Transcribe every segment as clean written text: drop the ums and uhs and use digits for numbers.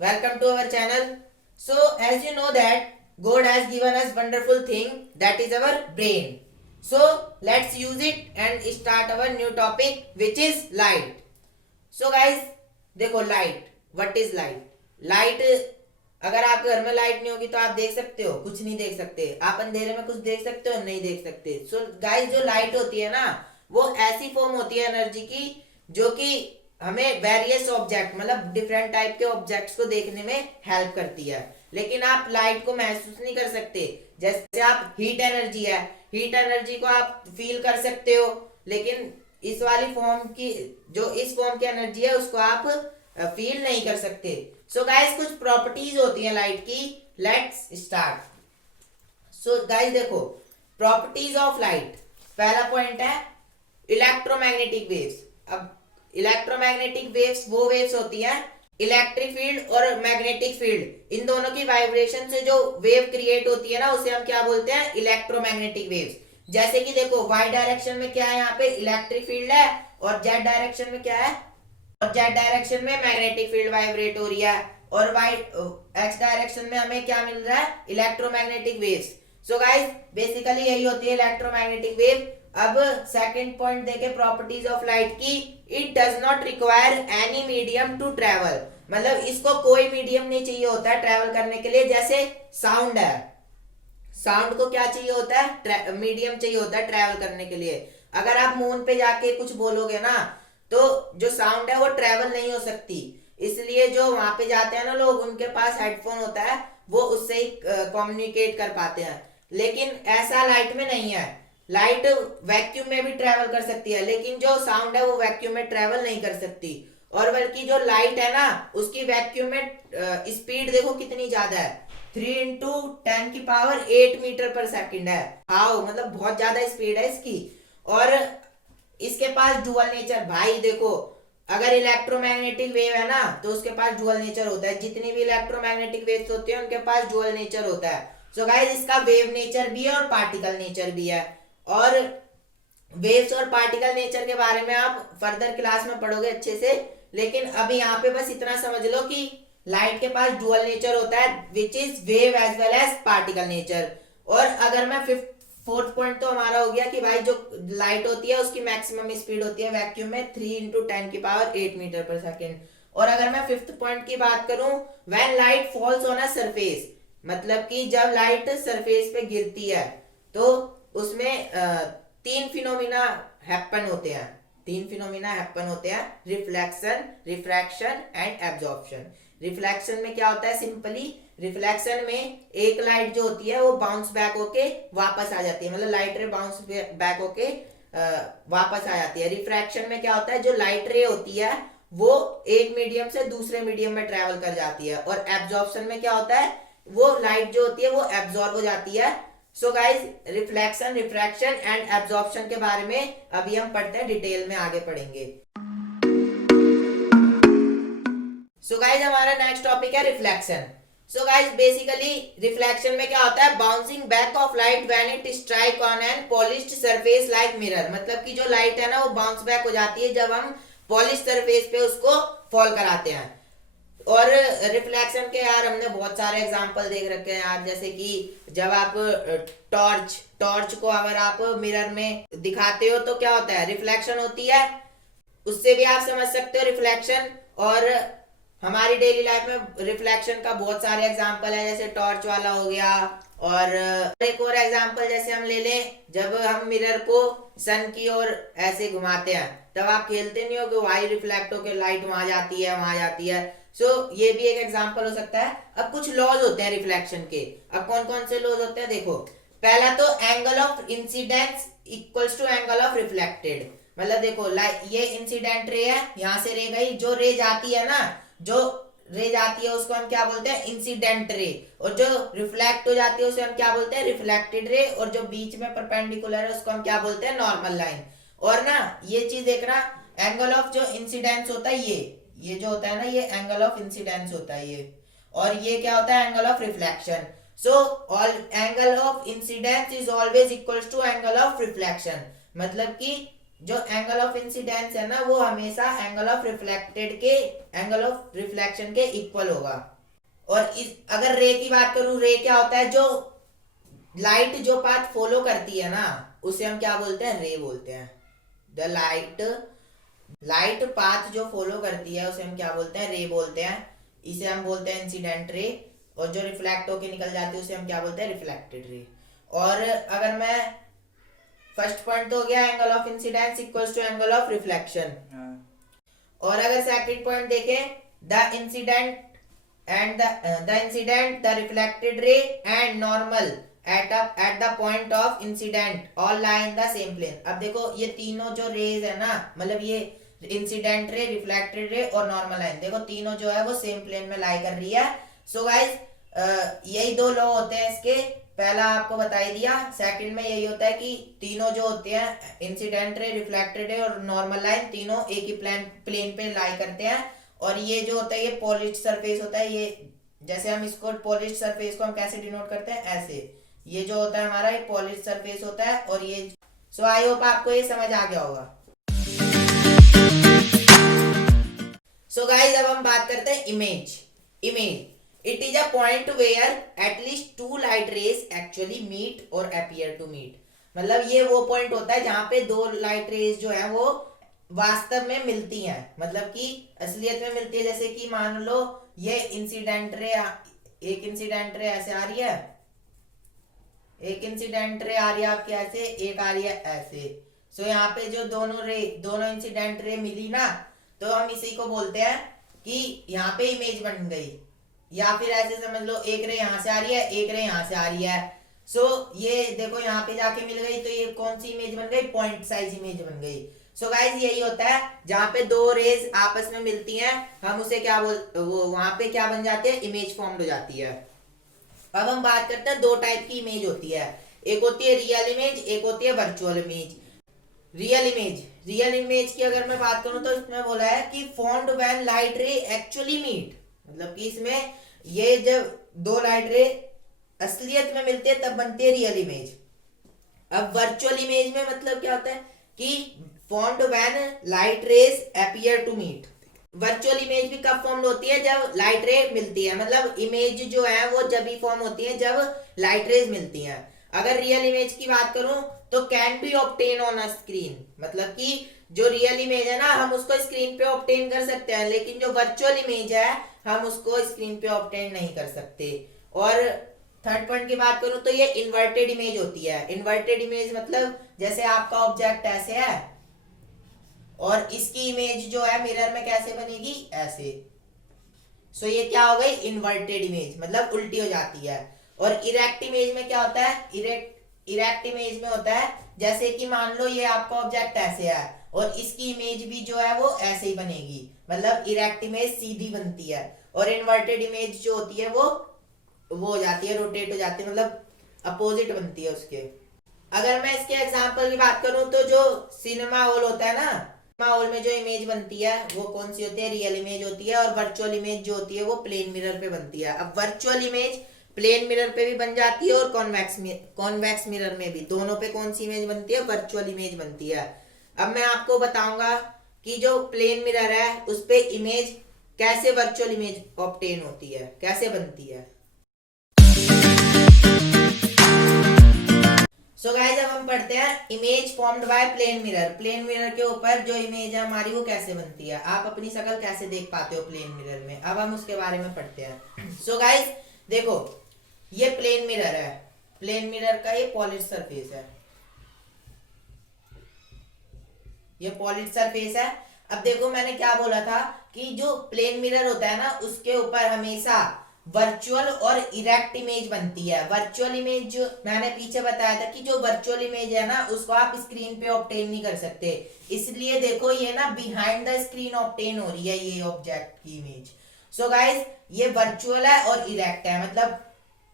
welcome to our channel. So, as you know that God has given us wonderful thing that is our brain. So, let's use it and start our new topic which is light. So guys, देखो light, what is light? Light, अगर आपके घर में light नहीं होगी तो आप देख सकते हो? कुछ नहीं देख सकते। आप अंधेरे में कुछ देख सकते हो? नहीं देख सकते। सो गाइस, जो लाइट होती है ना, वो ऐसी फॉर्म होती है एनर्जी की जो कि हमें वेरियस ऑब्जेक्ट, मतलब डिफरेंट टाइप के ऑब्जेक्ट्स को देखने में हेल्प करती है। लेकिन आप लाइट को महसूस नहीं कर सकते। जैसे आप हीट एनर्जी है, हीट एनर्जी को आप फील कर सकते हो, लेकिन इस वाली फॉर्म की, जो इस फॉर्म की एनर्जी है, उसको आप फील नहीं कर सकते। सो गाइस, कुछ प्रॉपर्टीज होती हैं लाइट की। Let's start. सो गाइस देखो, प्रॉपर्टीज ऑफ लाइट। पहला पॉइंट है इलेक्ट्रोमैग्नेटिक वेव्स। अब इलेक्ट्रोमैग्नेटिक वेव्स वो वेव्स होती हैं, इलेक्ट्रिक फील्ड और मैग्नेटिक फील्ड, इन दोनों की वाइब्रेशन से जो वेव क्रिएट होती है ना, उसे हम क्या बोलते हैं? Electromagnetic waves. जैसे कि देखो, वाई डायरेक्शन में क्या है? यहाँ पे इलेक्ट्रिक फील्ड है, और जेड डायरेक्शन में क्या है? और जेड डायरेक्शन में मैग्नेटिक फील्ड वाइब्रेट हो रही है, और वाई एक्स डायरेक्शन में हमें क्या मिल रहा है? Electromagnetic waves. So guys, basically यही होती है इलेक्ट्रोमैग्नेटिक वेव। अब सेकंड पॉइंट देखे प्रॉपर्टीज ऑफ लाइट की। It does not require any medium to travel, मतलब इसको कोई मीडियम नहीं चाहिए होता है ट्रेवल करने के लिए। जैसे साउंड है, साउंड को क्या चाहिए होता है? मीडियम चाहिए होता है ट्रेवल करने के लिए। अगर आप मून पे जाके कुछ बोलोगे ना, तो जो साउंड है वो ट्रेवल नहीं हो सकती। इसलिए जो वहां पे जाते हैं ना लोग, उनके पास हेडफोन होता है, वो उससे ही कम्युनिकेट कर पाते हैं। लेकिन ऐसा लाइट में नहीं है। लाइट वैक्यूम में भी ट्रेवल कर सकती है, लेकिन जो साउंड है वो वैक्यूम में ट्रेवल नहीं कर सकती। और बल्कि जो लाइट है ना, उसकी वैक्यूम में स्पीड देखो कितनी ज्यादा है, 3 × 10⁸ मीटर पर सेकंड है। हाउ, मतलब बहुत ज्यादा स्पीड है इसकी। और इसके पास डुअल नेचर। भाई देखो, अगर इलेक्ट्रोमैग्नेटिक वेव है ना, तो उसके पास डुअल नेचर होता है। जितनी भी इलेक्ट्रोमैग्नेटिक वेव्स होती है, उनके पास डुअल नेचर होता है। सो गाइस, इसका वेव नेचर भी है और पार्टिकल नेचर भी है। और वेव्स और पार्टिकल नेचर के बारे में आप फर्दर क्लास में पढ़ोगे अच्छे से। लेकिन अभी यहाँ पे बस इतना समझ लो कि लाइट के पास डुअल नेचर होता है, which is wave as well as particle nature. और अगर मैं फोर्थ पॉइंट तो हमारा हो गया कि भाई जो लाइट होती है उसकी मैक्सिमम स्पीड होती है वैक्यूम में 3 × 10⁸ मीटर पर सेकेंड। और अगर मैं फिफ्थ पॉइंट की बात करूं, when light falls on a surface, मतलब कि जब लाइट सरफेस पे गिरती है, तो उसमें तीन फिनोमिना हैपन होते हैं। Reflection, refraction and absorption. Reflection में क्या होता है? सिंपली रिफ्लेक्शन में एक लाइट जो होती है वो बाउंस बैक होके वापस आ जाती है, मतलब लाइट रे बाउंस बैक होके वापस आ जाती है। रिफ्रैक्शन में क्या होता है? जो लाइट रे होती है वो एक मीडियम से दूसरे मीडियम में ट्रेवल कर जाती है। और एब्जॉर्प्शन में क्या होता है? वो लाइट जो होती है वो एब्जॉर्ब हो जाती है। So guys, reflection, refraction and absorption के बारे में अभी हम पढ़ते हैं, डिटेल में आगे पढ़ेंगे। सो गाइस, हमारा नेक्स्ट टॉपिक है रिफ्लेक्शन। सो गाइस, बेसिकली रिफ्लेक्शन में क्या होता है? Bouncing back of light when it strike on an polished surface like mirror, मतलब कि जो लाइट है ना, वो बाउंस बैक हो जाती है जब हम पॉलिश सरफेस पे उसको फॉल कराते हैं। और रिफ्लेक्शन के यार हमने बहुत सारे एग्जांपल देख रखे हैं यार। जैसे कि जब आप टॉर्च को अगर आप मिरर में दिखाते हो तो क्या होता है? रिफ्लेक्शन होती है। उससे भी आप समझ सकते हो रिफ्लेक्शन। और हमारी डेली लाइफ में रिफ्लेक्शन का बहुत सारे एग्जांपल है, जैसे टॉर्च वाला हो गया। और एक और एग्जांपल जैसे हम ले लें, जब हम मिरर को सन की ओर ऐसे घुमाते हैं, तब आप खेलते नहीं हो कि वाई रिफ्लेक्ट होकर लाइट वहां जाती है, वहां जाती है। सो ये भी एक एग्जांपल हो सकता है। अब कुछ लॉज होते हैं रिफ्लेक्शन के। अब कौन कौन से लॉज होते हैं देखो। पहला तो angle of incidence equals to angle of reflected, मतलब देखो ये इंसिडेंट रे है, यहाँ से रे गई, जो रे जाती है ना, जो रे जाती है उसको हम क्या बोलते हैं? Incident ray. और जो रिफ्लेक्ट हो जाती है उसे हम क्या बोलते हैं? Reflected ray. और जो बीच में परपेंडिकुलर है उसको हम क्या बोलते हैं? Normal line. और ना ये चीज देखना, एंगल ऑफ जो इंसिडेंस होता है, ये जो होता है ना, ये एंगल ऑफ इंसिडेंस होता है ये। और ये क्या होता है? Angle of reflection. So all angle of incidence is always equals to angle of reflection, मतलब कि जो एंगल ऑफ इंसिडेंस है ना वो हमेशा एंगल ऑफ रिफ्लेक्शन के इक्वल होगा। और इस अगर रे की बात करूं, रे क्या होता है, जो लाइट जो पाथ फॉलो करती है ना उसे हम क्या बोलते हैं, रे बोलते हैं। द लाइट पाथ जो फॉलो करती है उसे हम क्या बोलते हैं, रे बोलते हैं। इसे हम बोलते हैं इंसिडेंट रे। और जो रिफ्लेक्ट होके निकल जाती है उसे हम क्या बोलते हैं, रिफ्लेक्टेड रे। और अगर मैं फर्स्ट पॉइंट तो हो गया angle of incidence equals to angle of reflection. और अगर सेकंड पॉइंट देखें, the incident the reflected ray and normal at the point of incident all lie in the same plane. अब देखो ये तीनों जो रेज है ना, मतलब ये इंसिडेंट रे, रिफ्लेक्टेड रे और नॉर्मल लाइन, देखो तीनों जो है वो सेम प्लेन में लाई कर रही है। सो गाइस यही दो लॉ होते हैं इसके, पहला आपको बता ही दिया। सेकंड में यही होता है कि तीनों जो होते हैं इंसिडेंट रे, रिफ्लेक्टेड रे और नॉर्मल लाइन, तीनों एक ही प्लेन पे लाई करते हैं। और ये जो होता है ये पॉलिश्ड सरफेस होता है। ये जैसे हम इसको पॉलिश्ड सरफेस को हम कैसे डिनोट करते हैं, ऐसे। ये जो होता है हमारा ये पॉलिश्ड सरफेस होता है। और ये सो आई होप आपको ये समझ आ गया होगा। सो गाइस अब हम बात करते हैं image. It is a point where at least two light rays actually meet और अपीयर टू मीट। मतलब ये वो पॉइंट होता है जहां पे दो लाइट रेज जो है वो वास्तव में मिलती हैं, मतलब कि असलियत में मिलती है। जैसे कि मान लो ये इंसिडेंट रे, एक इंसिडेंट रे ऐसे आ रही है, एक इंसिडेंट रे आ रही है आपके ऐसे, एक आ रही है ऐसे। सो यहाँ पे जो दोनों इंसिडेंट रे मिली ना, तो हम इसी को बोलते हैं कि यहाँ पे इमेज बन गई। या फिर ऐसे समझ लो एक रे यहाँ से आ रही है, एक रे यहाँ से आ रही है। सो ये देखो यहाँ पे जाके मिल गई, तो ये कौन सी इमेज बन गई, पॉइंट साइज इमेज बन गई। सो गाइज यही होता है जहां पे दो रेज आपस में मिलती हैं, हम उसे क्या वो वहां पे क्या बन जाते हैं, इमेज फॉर्म्ड हो जाती है। अब हम बात करते हैं दो टाइप की इमेज होती है, एक होती है रियल इमेज, एक होती है वर्चुअल इमेज। रियल इमेज की अगर मैं बात करूं तो इसमें बोला है कि formed when light ray actually meet, मतलब कि इसमें ये जब दो लाइट रे असलियत में मिलते हैं तब बनती है रियल इमेज। अब वर्चुअल इमेज में मतलब क्या होता है कि formed when light rays appear to meet. Virtual image भी कब फॉर्म होती है, जब लाइट रे मिलती है। मतलब इमेज जो है वो जब भी फॉर्म होती है जब लाइट रेज मिलती हैं। अगर रियल इमेज की बात करूं तो can be obtain on a screen, मतलब कि जो रियल इमेज है ना हम उसको स्क्रीन पे ऑब्टेन कर सकते हैं, लेकिन जो वर्चुअल इमेज है हम उसको स्क्रीन पे ऑब्टेन नहीं कर सकते। और थर्ड पॉइंट की बात करूं तो ये इन्वर्टेड इमेज होती है। इन्वर्टेड इमेज मतलब जैसे आपका ऑब्जेक्ट ऐसे है और इसकी इमेज जो है मिरर में कैसे बनेगी, ऐसे। सो ये क्या हो गई, इन्वर्टेड इमेज, मतलब उल्टी हो जाती है। और इरेक्ट इमेज में क्या होता है, इरेक्ट इमेज में होता है जैसे कि मान लो ये आपका ऑब्जेक्ट ऐसे है और इसकी इमेज भी जो है वो ऐसे ही बनेगी, मतलब इरेक्ट इमेज सीधी बनती है। और इन्वर्टेड इमेज जो होती है वो हो जाती है, रोटेट हो जाती है, मतलब अपोजिट बनती है उसके। अगर मैं इसके एग्जांपल की बात करूं तो जो सिनेमा हॉल होता है ना, सिनेमा हॉल में जो इमेज बनती है वो कौन सी होती है, रियल इमेज होती है। और वर्चुअल इमेज जो होती है वो प्लेन मिरर पे बनती है। अब वर्चुअल इमेज प्लेन मिरर पे भी बन जाती है और कॉन्वेक्स मिरर में भी, दोनों पे कौन सी इमेज बनती है, वर्चुअल इमेज बनती है। अब मैं आपको बताऊंगा कि जो प्लेन मिरर है उस पे इमेज कैसे वर्चुअल इमेज ऑब्टेन होती है, कैसे बनती है। सो गाइस अब हम पढ़ते हैं image formed by plane mirror. Plane mirror के ऊपर जो इमेज है हमारी वो कैसे बनती है, आप अपनी शक्ल कैसे देख पाते हो प्लेन मिरर में, अब हम उसके बारे में पढ़ते हैं। सो गाइस देखो ये प्लेन मिरर है, प्लेन मिरर का ये पॉलिश सरफेस है, ये पॉलिश सरफेस है। अब देखो मैंने क्या बोला था कि जो प्लेन मिरर होता है ना उसके ऊपर हमेशा वर्चुअल और इरेक्ट इमेज बनती है। वर्चुअल इमेज जो मैंने पीछे बताया था कि जो वर्चुअल इमेज है ना उसको आप स्क्रीन पे ऑब्टेन नहीं कर सकते, इसलिए देखो ये ना बिहाइंड द स्क्रीन ऑब्टेन हो रही है ये ऑब्जेक्ट की इमेज। सो गाइस ये वर्चुअल है और इरेक्ट है, मतलब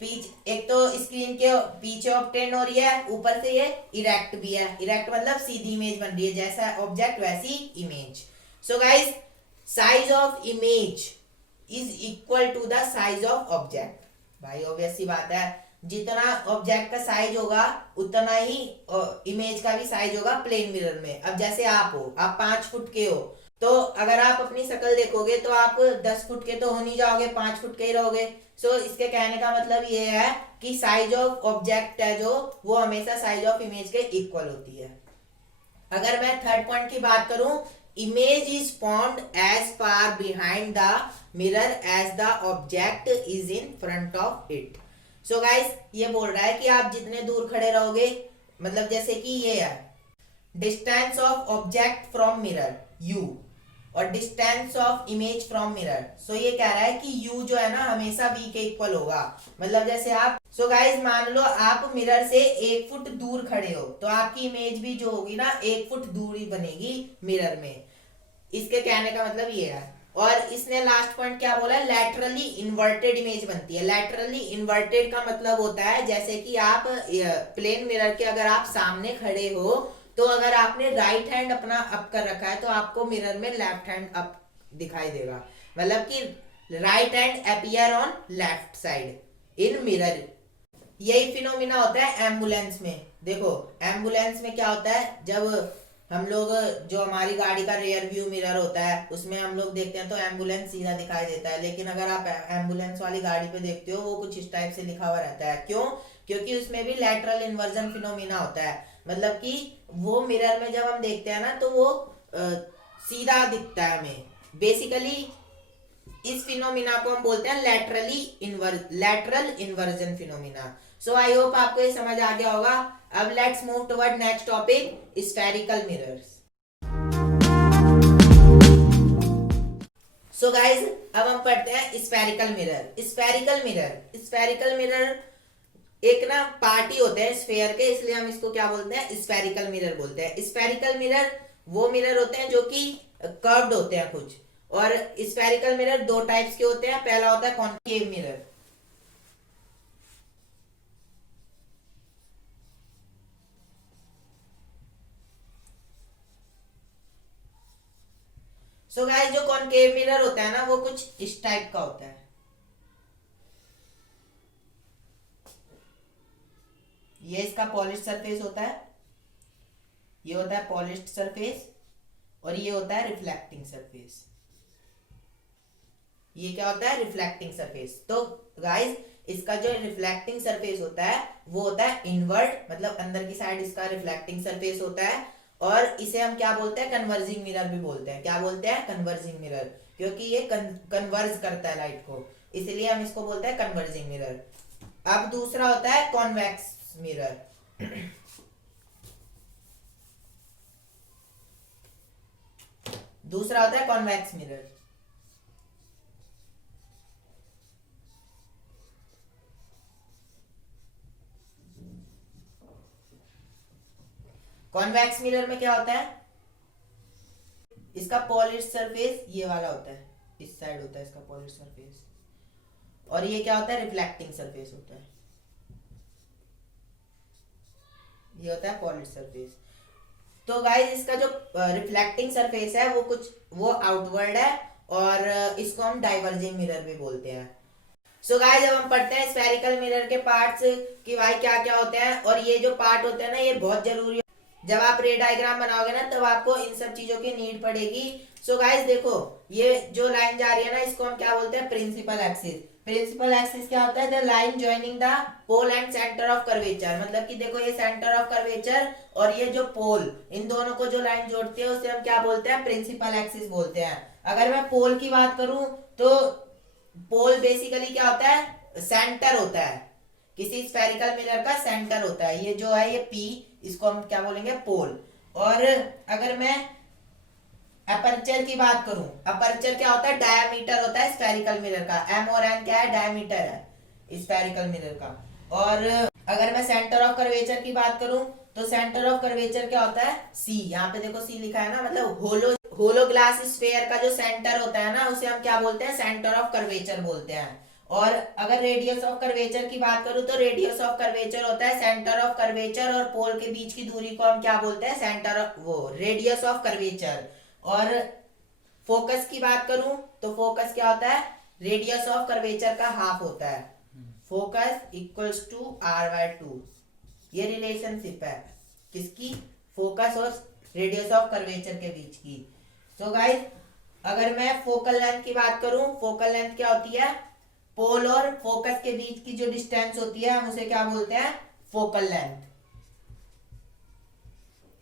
एक तो स्क्रीन के पीछे ऑब्टेन हो रही है, ऊपर से ये इरेक्ट भी है। इरेक्ट मतलब सीधी इमेज बन रही है, जैसा ऑब्जेक्ट वैसी image. So guys size of image is equal to the size of object. भाई ऑब्वियस सी बात है, जितना ऑब्जेक्ट का साइज होगा उतना ही इमेज का भी साइज होगा प्लेन मिरर में। अब जैसे आप हो, आप 5 फुट के हो, तो अगर आप अपनी शक्ल देखोगे तो आप 10 फुट के तो हो नहीं जाओगे, 5 फुट के ही रहोगे। सो इसके कहने का मतलब ये है कि साइज ऑफ ऑब्जेक्ट है जो, वो हमेशा साइज ऑफ इमेज के इक्वल होती है। अगर मैं थर्ड पॉइंट की बात करूं, image is formed as far behind the mirror as the object is in front of it. So guys ये बोल रहा है कि आप जितने दूर खड़े रहोगे, मतलब जैसे कि ये है distance of object from mirror u और distance of image from mirror. So ये कह रहा है कि u जो है ना हमेशा v के इक्वल होगा। मतलब जैसे आप, सो गाइज मान लो आप मिरर से 1 फुट दूर खड़े हो, तो आपकी इमेज भी जो होगी ना 1 फुट दूरी बनेगी मिरर में। इसके कहने का मतलब ये है। और इसने लास्ट पॉइंट क्या बोला है, लैटरली इन्वर्टेड इमेज बनती है। लैटरली इन्वर्टेड का मतलब होता है जैसे कि आप प्लेन मिरर के अगर आप सामने खड़े हो, तो अगर आपने राइट हैंड अपना अप कर रखा है तो आपको मिरर में लेफ्ट हैंड अप दिखाई देगा। मतलब कि right hand appear on left side in mirror. यही फिनोमिना होता है एम्बुलेंस में। देखो एम्बुलेंस में क्या होता है, जब हम लोग, जो हमारी गाड़ी का रियर व्यू मिरर होता है उसमें हम लोग देखते हैं तो एम्बुलेंस सीधा दिखाई देता है, लेकिन अगर आप एम्बुलेंस वाली गाड़ी पे देखते हो वो कुछ इस टाइप से लिखा हुआ रहता है। क्यों? क्योंकि उसमें भी लैटरल इन्वर्जन फिनोमिना होता है। मतलब कि वो मिरर में जब हम देखते हैं ना तो वो सीधा दिखता है हमें। बेसिकली इस फिनोमिना को हम बोलते हैं lateral inversion phenomena. So I hope आपको ये समझ आ गया होगा। अब let's move toward next topic, spherical mirrors. So guys अब हम पढ़ते हैं स्फेरिकल मिरर। स्फेरिकल मिरर एक ना पार्ट ही होते हैं स्फेयर के, इसलिए हम इसको क्या बोलते हैं, स्फेरिकल मिरर बोलते हैं। स्फेरिकल मिरर वो मिरर होते हैं जो कि कर्व्ड होते हैं कुछ। और स्फेरिकल मिरर 2 टाइप्स के होते हैं। पहला होता है कॉन्केव मिरर। सो गाइस जो कॉन्केव मिरर होता है ना वो कुछ इस टाइप का होता है। ये इसका पॉलिश्ड सरफेस होता है, ये होता है पॉलिश्ड सरफेस, और ये होता है रिफ्लेक्टिंग सरफेस। ये क्या होता है, रिफ्लेक्टिंग सरफेस। तो गाइस इसका जो रिफ्लेक्टिंग सरफेस होता है वो होता है इनवर्ड, मतलब अंदर की साइड इसका रिफ्लेक्टिंग सरफेस होता है। और इसे हम क्या बोलते हैं, कन्वर्जिंग मिरर भी बोलते हैं। क्या बोलते हैं, कन्वर्जिंग मिरर, क्योंकि ये कन्वर्ज करता है लाइट को, इसलिए हम इसको बोलते हैं कन्वर्जिंग मिरर। अब दूसरा होता है कॉन्वेक्स मिरर। दूसरा होता है कॉन्वेक्स मिरर। कॉन्वेक्स मिरर में क्या होता है, इसका पॉलिश्ड सरफेस ये वाला होता है, इस साइड होता है इसका पॉलिश्ड सरफेस, और ये क्या होता है, रिफ्लेक्टिंग सरफेस होता है। ये होता है पॉलिश्ड सरफेस। तो गाइस इसका जो रिफ्लेक्टिंग सरफेस है वो आउटवर्ड है, और इसको हम डाइवर्जिंग मिरर भी बोलते हैं। सो गाइस अब हम पढ़ते हैं स्फेरिकल मिरर के पार्ट्स कि भाई क्या क्या होते हैं। और ये जो पार्ट होते हैं ना ये बहुत जरूरी है, जब आप रे डायग्राम बनाओगे ना तब आपको इन सब चीजों की नीड पड़ेगी। सो गाइस देखो ये जो लाइन जा रही है ना इसको हम क्या बोलते हैं, प्रिंसिपल एक्सिस। प्रिंसिपल एक्सिस क्या होता है, the line joining the pole and centre of curvature. मतलब कि देखो ये सेंटर ऑफ कर्वेचर और ये जो पोल, इन दोनों को जो लाइन जोड़ती है उसे हम क्या बोलते हैं, प्रिंसिपल एक्सिस बोलते हैं। अगर मैं पोल की बात करूं तो पोल बेसिकली क्या होता है, सेंटर होता है, किसी स्फेरिकल मिरर का सेंटर होता है। ये जो है ये P, इसको हम क्या बोलेंगे, पोल। और अगर मैं अपर्चर की बात करूं, अपर्चर क्या होता है, डायामीटर होता है स्फेरिकल मिरर का। M और N क्या है, डायामीटर है स्फेरिकल मिरर का। और अगर मैं सेंटर ऑफ कर्वेचर की बात करूं तो सेंटर ऑफ कर्वेचर क्या होता है, C। यहाँ पे देखो C लिखा है ना, मतलब होलो ग्लास स्फेयर का जो सेंटर होता है ना उसे हम क्या बोलते हैं, सेंटर ऑफ कर्वेचर बोलते हैं। और अगर रेडियस ऑफ कर्वेचर की बात करूं तो रेडियस ऑफ कर्वेचर होता है सेंटर ऑफ कर्वेचर और पोल के बीच की दूरी को हम क्या बोलते हैं, centre of radius of curvature. और फोकस की बात करूं तो फोकस क्या होता है, रेडियस ऑफ कर्वेचर का हाफ होता है। Focus equals to r/2। ये रिलेशनशिप है किसकी, फोकस और रेडियस ऑफ कर्वेचर के बीच की। सो गाइस अगर मैं फोकल लेंथ की बात करूं, फोकल लेंथ क्या होती है, पोल और फोकस के बीच की जो डिस्टेंस होती है हम उसे क्या बोलते हैं, फोकल लेंथ।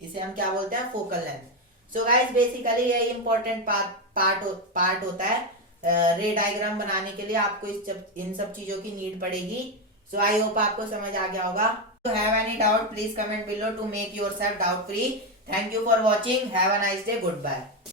इसे हम क्या बोलते हैं, फोकल लेंथ। सो गाइस बेसिकली यही इंपॉर्टेंट पार्ट होता है रे डायग्राम बनाने के लिए। आपको इन सब चीजों की नीड पड़ेगी। सो आई होप आपको समझ आ गया होगा। तो have any doubt please comment below to make yourself doubt free. Thank you for watching, have a nice day, good bye.